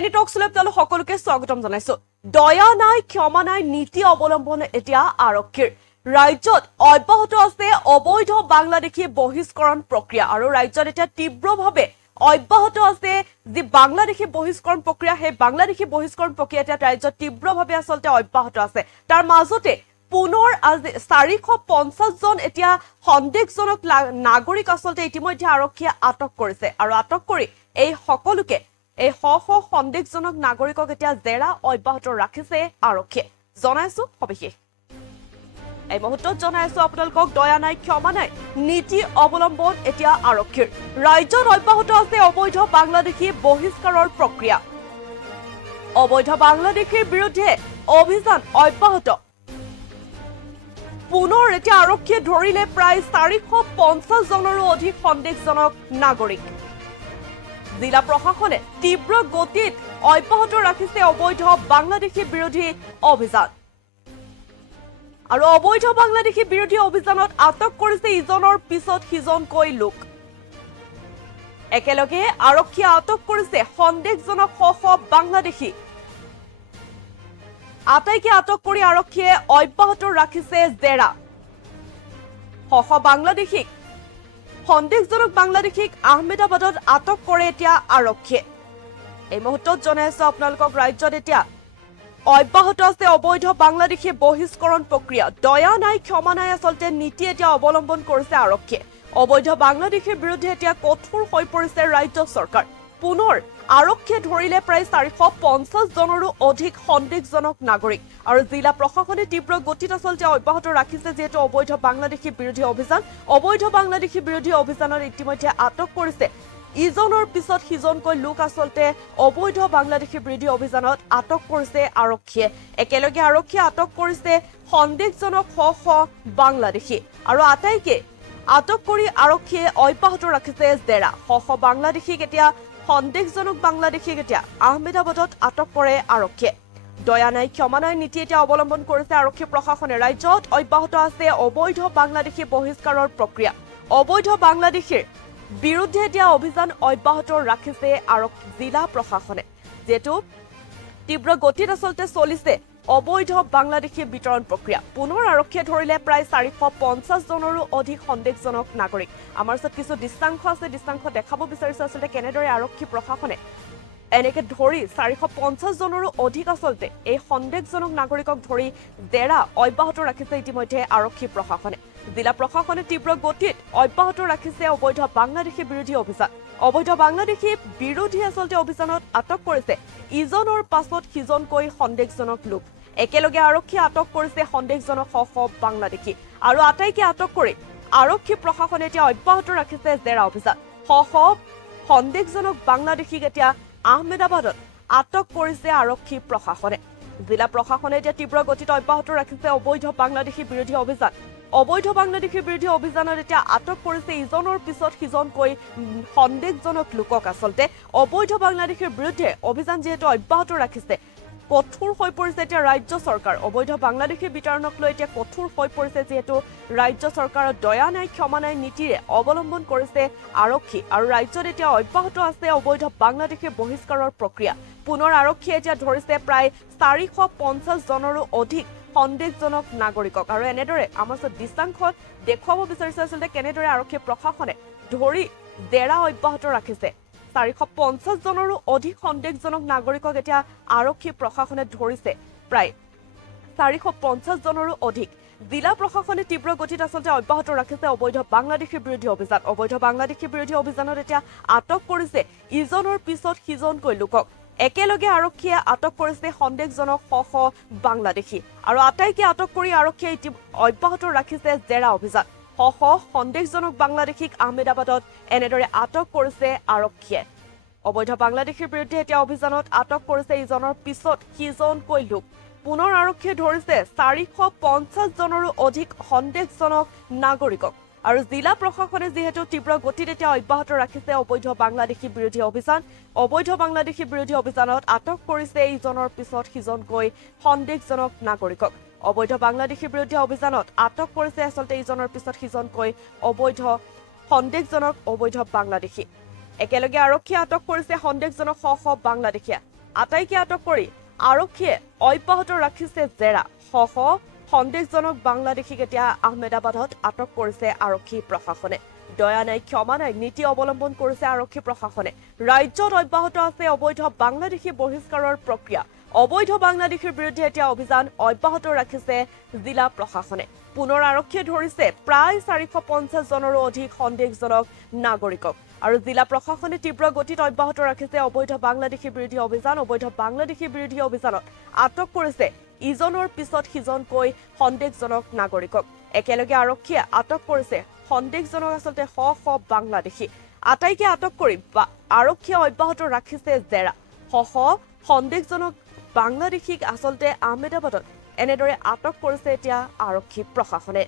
daily টকছলৈ আপোনালোক সকলোকে স্বাগতম জনাইছো দয়া নাই ক্ষমা নাই নীতি অৱলম্বন এতিয়া আৰক্ষীৰ ৰাজ্যত অব্যাহত আছে অবৈধ বাংলাদেশী বহিষ্কৰণ প্ৰক্ৰিয়া আৰু ৰাজ্যত এতিয়া তীব্ৰভাৱে অব্যাহত আছে যে বাংলাদেশী বহিষ্কৰণ প্ৰক্ৰিয়া হে বাংলাদেশী বহিষ্কৰণ প্ৰক্ৰিয়া এতিয়া ৰাজ্যত তীব্ৰভাৱে আসলতে অব্যাহত আছে তাৰ মাজতে পুনৰ আজি 450 জন এতিয়া সন্দেহজনক নাগৰিক আসলতে ইতিমধ্যে আৰক্ষীয়ে আটক কৰিছে আৰু আটক কৰি এই সকলোকে এই সন্দেহজনক নাগৰিকক এতিয়া জেৰা অব্যাহত ৰাখিছে আৰক্ষীয়ে জনাইছো সবিশেষ এই মুহূৰ্তত জনাইছো আপোনালোকক দয়া নাই ক্ষমা নাই নীতি অৱলম্বন এতিয়া আৰক্ষীৰ ৰাজ্যত অব্যাহত আছে অবৈধ বাংলাদেশী বহিষ্কাৰৰ প্ৰক্ৰিয়া অবৈধ বাংলাদেশীৰ বিৰুদ্ধে অভিযান অব্যাহত পুনৰ এতিয়া আৰক্ষীয়ে ধৰিলে প্ৰায় 450 জনৰো অধিক সন্দেহজনক নাগৰিক জিলা প্ৰশাসনে তীব্ৰ গতিত অব্যাহত ৰাখিছে অবৈধ বাংলাদেশী বিৰোধী অভিযান আৰু অবৈধ বাংলাদেশী বিৰোধী অভিযানত আটক কৰিছে ইজনৰ পিছত সিজনকৈ লোক একেলগে আৰক্ষীয়ে আটক কৰিছে সন্দেহজনক বাংলাদেশী আটাইকে আটক কৰি আৰক্ষীয়ে অব্যাহত ৰাখিছে জেৰা বাংলাদেশী সন্দেহজনক বাংলাদেশীক আহমেদাবাদত আটক কৰে এতিয়া আৰক্ষীয়ে এই মুহূৰ্তত জনাইছো আপোনালোকক ৰাজ্যত এতিয়া অব্যাহত আছে অবৈধ বাংলাদেশী বহিষ্কৰণ প্ৰক্ৰিয়া দয়া নাই ক্ষমা নাই আসলতে নীতি এতিয়া অৱলম্বন কৰিছে আৰক্ষীয়ে অবৈধ বাংলাদেশীৰ বিৰুদ্ধে এতিয়া কঠোৰ হৈ পৰিছে ৰাজ্য চৰকাৰ পুনৰ আৰক্ষীয়ে ধৰিলে প্ৰায় 450 জনৰো অধিক সন্দেহজনক নাগৰিক আৰু জিলা প্ৰশাসনে তীব্ৰ গতিত আসলতে অব্যাহত ৰাখিছে যেহেতু অবৈধ বাংলাদেশী বিৰোধী অভিযান অবৈধ বাংলাদেশী বিৰোধী অভিযানত ইতিমধ্যে আটক কৰিছে ইজনৰ পিছত সিজনকৈ লোক আসলতে অবৈধ বাংলাদেশী বিৰোধী অভিযানত আটক কৰিছে আৰক্ষীয়ে একেলগে আৰক্ষীয়ে আটক কৰিছে সন্দেহজনক বাংলাদেশী আৰু আটাইকে আটক কৰি আৰক্ষীয়ে অব্যাহত ৰাখিছে জেৰা বাংলাদেশীক এতিয়া সন্দেহজনক বাংলাদেশীক এতিয়া আহমেদাবাদত আটক কৰে আৰক্ষীয়ে দয়া নাই ক্ষমা নাই নীতি এতিয়া অৱলম্বন কৰিছে আৰক্ষী প্ৰশাসনে ৰাজ্যত অব্যাহত আছে অবৈধ বাংলাদেশী বহিষ্কাৰৰ প্ৰক্ৰিয়া অবৈধ বাংলাদেশীৰ বিৰুদ্ধে এতিয়া অভিযান অব্যাহত ৰাখিছে আৰক্ষী জিলা প্ৰশাসনে যেটো তীব্ৰ গতিত আসলতে চলিছে অবৈধ বাংলাদেশী বিতৰণ প্ৰক্ৰিয়া পুনৰ আৰক্ষীয়ে ধৰিলে প্ৰায় 450 জনৰো অধিক সন্দেহজনক নাগৰিক আমাৰ ওচৰত কিছু দৃশ্যাংশ আছে দৃশ্যাংশ দেখাব বিচাৰিছো আসলতে কেনেদৰে আৰক্ষী প্ৰশাসনে এনেকে ধৰি 450 জনৰো অধিক আসলতে এই সন্দেহজনক নাগৰিকক ধৰি জেৰা অব্যাহত ৰাখিছে ইতিমধ্যে আৰক্ষী প্ৰশাসনে জিলা প্ৰশাসনে তীব্ৰ গতিত অব্যাহত ৰাখিছে অবৈধ বাংলাদেশী বিৰোধী অভিযান অবৈধ বাংলাদেশী বিৰোধী আসলতে অভিযানত আটক কৰিছে ইজনৰ পাছত সিজনকৈ সন্দেহজনক লোক একেলগে আৰক্ষীয়ে আটক কৰিছে সন্দেহজনক বাংলাদেশী আৰু আটাইকে আটক কৰি আৰক্ষী প্ৰশাসনে এতিয়া অব্যাহত ৰাখিছে জেৰা অভিযান সন্দেহজনক বাংলাদেশীক এতিয়া আহমেদাবাদত আটক কৰিছে আৰক্ষী প্ৰশাসনে জিলা প্ৰশাসনে এতিয়া তীব্ৰ গতিত অব্যাহত ৰাখিছে অবৈধ বাংলাদেশী বিৰোধী অভিযান অবৈধ বাংলাদেশী বিৰোধী অভিযানত এতিয়া আটক কৰিছে ইজনৰ পিছত সিজনকৈ সন্দেহজনক লোকক আসলতে অবৈধ বাংলাদেশীৰ বিৰুদ্ধে অভিযান যেহেতু অব্যাহত ৰাখিছে কঠোৰ হৈ পৰিছে এতিয়া ৰাজ্য চৰকাৰ অবৈধ বাংলাদেশী বিতৰণক লৈ এতিয়া কঠোৰ হৈ পৰিছে যেহেতু ৰাজ্য চৰকাৰৰ দয়া নাই ক্ষমা নাই নীতিৰে অৱলম্বন কৰিছে আৰক্ষী আৰু ৰাজ্যত এতিয়া অব্যাহত আছে অবৈধ বাংলাদেশী বহিষ্কাৰৰ প্ৰক্ৰিয়া পুনৰ আৰক্ষীয়ে এতিয়া ধৰিছে প্ৰায় 450 জনৰো অধিক সন্দেহজনক নাগৰিকক আৰু এনেদৰে আমাৰ দৃশ্যাংশ দেখুৱাব বিচাৰিছে আসলতে কেনেদৰে আৰক্ষী প্ৰশাসনে ধৰি জেৰা অব্যাহত ৰাখিছে 450 জনৰো অধিক সন্দেহজনক নাগৰিকক এতিয়া আৰক্ষী প্ৰশাসনে ধৰিছে প্ৰায় 450 জনৰো অধিক জিলা প্ৰশাসনে তীব্ৰ গতিত আসলতে অব্যাহত ৰাখিছে অবৈধ বাংলাদেশী বিৰোধী অভিযান অবৈধ বাংলাদেশী বিৰোধী অভিযানত এতিয়া আটক কৰিছে ইজনৰ পিছত সিজনকৈ লোকক একেলগে আৰক্ষীয়ে আটক কৰিছে সন্দেহজনক বাংলাদেশী আৰু আটাইকে আটক কৰি আৰক্ষীয়ে অব্যাহত ৰাখিছে জেৰা অভিযান সন্দেহজনক বাংলাদেশীক আহমেদাবাদত এনেদৰে আটক কৰিছে আৰক্ষীয়ে অবৈধ বাংলাদেশীৰ বিৰুদ্ধে এতিয়া অভিযানত আটক কৰিছে ইজনৰ পিছত সিজনকৈ লোক পুনৰ আৰক্ষীয়ে ধৰিছে 450 জনৰো অধিক সন্দেহজনক নাগৰিকক আৰু জিলা প্ৰশাসনে যেহেতু তীব্ৰ গতিত এতিয়া অব্যাহত ৰাখিছে অবৈধ বাংলাদেশী বিৰোধী অভিযান অবৈধ বাংলাদেশী বিৰোধী অভিযানত আটক কৰিছে ইজনৰ পিছত সিজনকৈ সন্দেহজনক নাগৰিকক অবৈধ বাংলাদেশী বিৰোধী অভিযানত আটক কৰিছে আসলতে ইজনৰ পিছত সিজনকৈ অবৈধ সন্দেহজনক অবৈধ বাংলাদেশী একেলগে আৰক্ষী আটক কৰিছে সন্দেহজনক বাংলাদেশীয়া আটাইকে আটক কৰি আৰক্ষীয়ে অব্যাহত ৰাখিছে জেৰা শশ সন্দেহজনক বাংলাদেশীক এতিয়া আহমেদাবাদত আটক কৰিছে আৰক্ষী প্ৰশাসনে দয়া নাই ক্ষমা নাই নীতি অৱলম্বন কৰিছে আৰক্ষী প্ৰশাসনে ৰাজ্যত অব্যাহত আছে অবৈধ বাংলাদেশী বহিষ্কাৰৰ প্ৰক্ৰিয়া অবৈধ বাংলাদেশীৰ বিৰুদ্ধে এতিয়া অভিযান অব্যাহত ৰাখিছে জিলা প্ৰশাসনে পুনৰ আৰক্ষীয়ে ধৰিছে প্ৰায় 450 জনৰো অধিক সন্দেহজনক নাগৰিকক আৰু জিলা প্ৰশাসনে তীব্ৰ গতিত অব্যাহত ৰাখিছে অবৈধ বাংলাদেশী বিৰোধী অভিযান অবৈধ বাংলাদেশী বিৰোধী অভিযানত আটক কৰিছে ইজনৰ পিছত সিজনকৈ সন্দেহজনক নাগৰিকক একেলগে আৰক্ষীয়ে আটক কৰিছে সন্দেহজনক আচলতে শ বাংলাদেশী আটাইকে আটক কৰি আৰক্ষীয়ে অব্যাহত ৰাখিছে জেৰা শ সন্দেহজনক বাংলাদেশীক আচলতে আহমেদাবাদত এনেদৰে আটক কৰিছে এতিয়া আৰক্ষী প্ৰশাসনে